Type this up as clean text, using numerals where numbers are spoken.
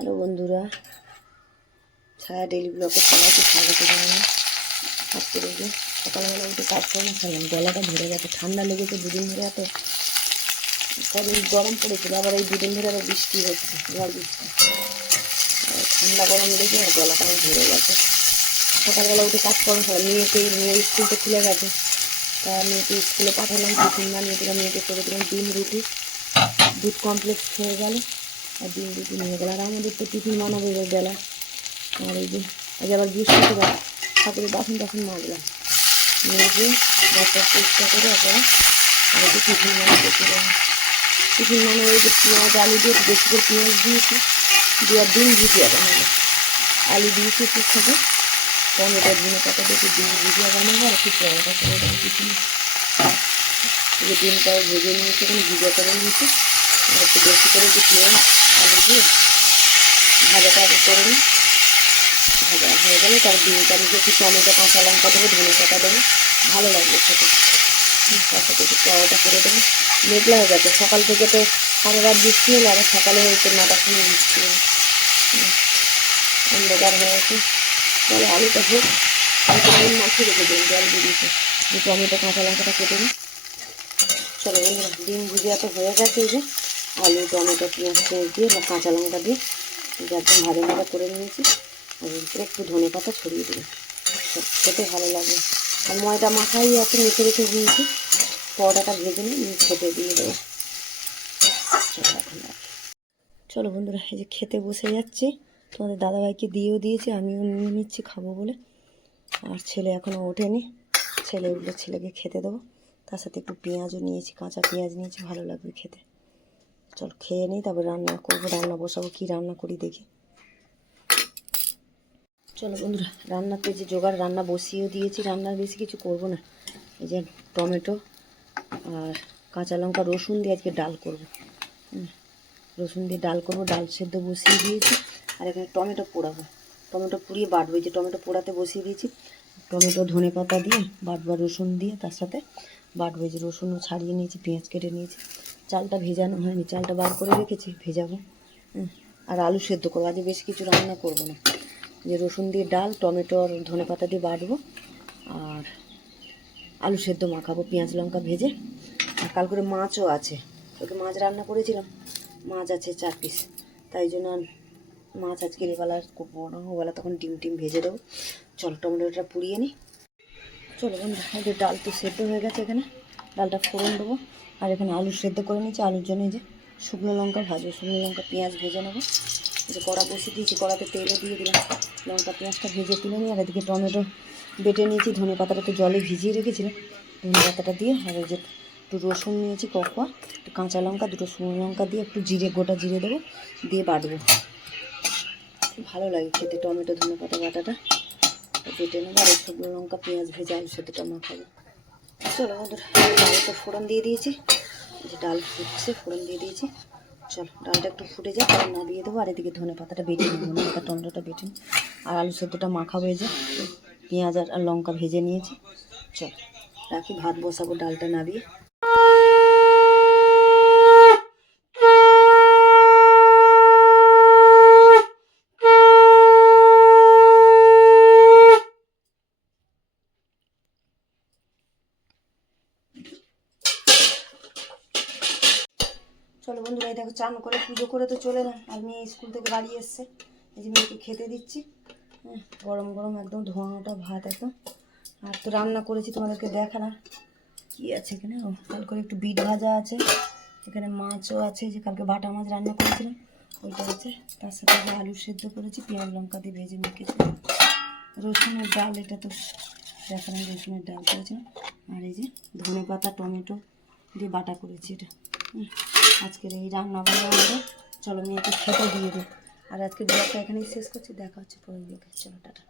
Hello বন্ধুরা, ছায়া daily ব্লগে সবাইকে স্বাগত জানাই। আজকে দেখবে সকালবেলা উঠে কাজকর্ম খেলাম, গলাটা ধরে গেছে, ঠান্ডা লেগেছে দুদিন ধরে। এত কদিন গরম পড়েছিল, আবার এই দুদিন ধরে আবার বৃষ্টি হচ্ছে, ঝড় বৃষ্টি, ঠান্ডা গরম লেগে আর গলাটা ধরে গেছে। সকালবেলা উঠে কাজকর্ম খেলাম, মেয়ের স্কুল তো খুলে গেছে, তা মেয়েকে স্কুলে পাঠালাম, টিফিন বানিয়ে দিলাম, মেয়েকে করে দিলাম ডিম রুটি, দুধ কমপ্লেক্স খেয়ে গেল আর ডিম রুটি নিয়ে গেল। আর আমাদের তো টিফিন বানাবো এবার বেলা। আর এই যে আজ আবার বৃহস্পতিবার, ঠাকুরের বাসন মাজলাম, মেয়েকে বাচ্চার চেষ্টা করে একবারে আর একটু টিফিন বানাতে ছিলাম। টিফিন মানে ওই যে পেঁয়াজ আলু দিয়ে বেশি করে পেঁয়াজ দিয়েছি, দিয়ে ডিম ভুজিয়া বানাবো, আলু দিয়েছি একটু খাবে, টমেটো ধনে পাতা দিয়ে ডিম ভুজিয়া বানাবো আর একটু পরোটা করে দেবো টিফিন। এই যে ডিমটাও ভেজে নিয়েছি, এখানে ভুজিয়া করে নিয়েছি, আর একটু বেশি করে একটু পেঁয়াজ আলু দিয়ে ভাজাটা আগে করে নিই। ভাজা হয়ে গেলে তার ডিমটা নিয়ে একটু টমেটো কাঁচা লঙ্কা দেবো, ধনে পাতা দেবো, ভালো লাগবে খেতে। তার সাথে একটু পরোটা করে দেবো। মেঘলা হয়ে গেছে, সকাল থেকে তো সারা রাত বৃষ্টি হলো, আর সকালে হয়েছে 9টার সময় বৃষ্টি হলো, অন্ধকার হয়ে গেছে। তাহলে আলুটা হোক, আমি মাখিয়ে রেখে দেবো জল বেরিয়েছে, যে টমেটো কাঁচা লঙ্কাটা কেটে নিই। চলো বন্ধুরা, ডিম ভুজিয়া তো হয়ে গেছে। এই যে আলু টমেটো পেঁয়াজ দিয়ে বা কাঁচা লঙ্কা দিয়ে একদম ভাজা ভাজা করে নিয়েছি, আর উপরে একটু ধনে পাতা ছড়িয়ে দেবো, খেতে ভালো লাগবে। আর ময়দা মাখাই আছে, মেখে রেখে দিয়েছি, পরোটাটা ভেজে নিয়ে খেতে দিয়ে দেবো। চলো বন্ধুরা, এই যে খেতে বসে যাচ্ছি, তোমাদের দাদাভাইকে দিয়েও দিয়েছি, আমিও নিয়ে নিচ্ছি খাবো বলে। আর ছেলে এখনও ওঠেনি, ছেলে উঠলে ছেলেকে খেতে দেবো। তার সাথে একটু পেঁয়াজও নিয়েছি, কাঁচা পেঁয়াজ নিয়েছি, ভালো লাগবে খেতে। চল খেয়ে নিই, তারপর রান্না করবো, রান্না বসাবো, কী রান্না করি দেখি। চলো বন্ধুরা, রান্নাতে যে জোগাড়, রান্না বসিয়েও দিয়েছি, রান্নার বেশি কিছু করব না। এই যে টমেটো আর কাঁচা লঙ্কা রসুন দিয়ে আজকে ডাল করব, রসুন দিয়ে ডাল করব, ডাল সেদ্ধ বসিয়ে দিয়েছি। আর এখানে টমেটো পোড়াবো, টমেটো পুড়িয়ে বাটবো, এই যে টমেটো পোড়াতে বসিয়ে দিয়েছি, টমেটো ধনে পাতা দিয়ে বাটবো, রসুন দিয়ে তার সাথে বাটবো। এই যে রসুনও ছাড়িয়ে নিয়েছি, পেঁয়াজ কেটে নিয়েছি, চালটা ভেজানো হয়নি, চালটা বার করে রেখেছি, ভেজাবো। আর আলু সেদ্ধ করবো, আজকে বেশি কিছু রান্না করবো না। যে রসুন দিয়ে ডাল, টমেটো আর ধনে পাতা দিয়ে বাটবো, আর আলু সেদ্ধ মাখাবো পেঁয়াজ লঙ্কা ভেজে। আর কাল করে মাছও আছে, ওকে মাছ রান্না করেছিলাম, মাছ আছে 4 পিস, তাই জন্য মাছ আজকে এবেলা করবো না, ওবেলা তখন ডিম ভেজে দেবো। চলো টমেটোটা পুড়িয়ে নিই। চলো বন্ধু, যে ডাল তো সেদ্ধ হয়ে গেছে, এখানে ডালটা ফোড়ন দেবো। আর এখানে আলু সেদ্ধ করে নিচ্ছি, আলুর জন্য যে শুকনো লঙ্কা ভাজবো, শুকনো লঙ্কা পেঁয়াজ ভেজে নেবো। যে কড়া বসিয়ে দিয়েছি, কড়াতে তেলও দিয়ে দিলাম, লঙ্কা পেঁয়াজটা ভেজে তুলে নিই। আর এদিকে টমেটো বেটে নিয়েছি, ধনে পাতাটা তো জলে ভিজিয়ে রেখেছিলাম, ধনে পাতাটা দিয়ে। আর এই যে একটু রসুন নিয়েছি ককোয়া, একটু কাঁচা লঙ্কা, দুটো শুকনো লঙ্কা দিয়ে একটু জিরে, গোটা জিরে দেবো, দিয়ে বাটবো, ভালো লাগে খেতে টমেটো ধনে পাতা বাটাটা। বেটে নেবো, আর শুকনো লঙ্কা পেঁয়াজ ভেজে আলুর সাথেটা মাখাবো। চলো আমাদের ডাল তো ফোড়ন দিয়ে দিয়েছি, যে ডাল ফুটছে, ফোড়ন দিয়ে দিয়েছি। চলো ডালটা একটু ফুটে যায়, তারপর নামিয়ে দেবো। আর এদিকে ধনে পাতাটা বেটে নেবো, ধনে পাতা টমেটোটা বেটে নিই, আর আলু সেদ্ধটা মাখাবো। এই যে পেঁয়াজ আর লঙ্কা ভেজে নিয়েছি। চল রাখি, ভাত বসাবো ডালটা নামিয়ে। চলো বন্ধুরা, এই দেখো চান করে পুজো করে তো চলে না, আর মেয়ে স্কুল থেকে বাড়ি এসছে, এই যে মেয়েকে খেতে দিচ্ছি। গরম গরম একদম ধোঁয়াটা ভাত একদম। আর তো রান্না করেছি, তোমাদেরকে দেখালাম কী আছে এখানে। ও কাল করে একটু বিট ভাজা আছে, এখানে মাছও আছে, যে কালকে বাটা মাছ রান্না করেছিলাম ওইটা আছে, তার সাথে আলু সেদ্ধ করেছি, পেঁয়াজ লঙ্কা দিয়ে ভেজে মেখেছি। রসুনের ডাল, এটা তো দেখালাম, রসুনের ডাল করেছিলাম। আর এই যে ধনে পাতা টমেটো দিয়ে বাটা করেছি, এটা আজকের এই রান্না বান্না আমাদের। চলো মেয়েকে খেতে দিয়ে দিই, আর আজকের ব্লগটা এখানেই শেষ করছি, দেখা হচ্ছে পরের ব্লগে। চলো টাটা।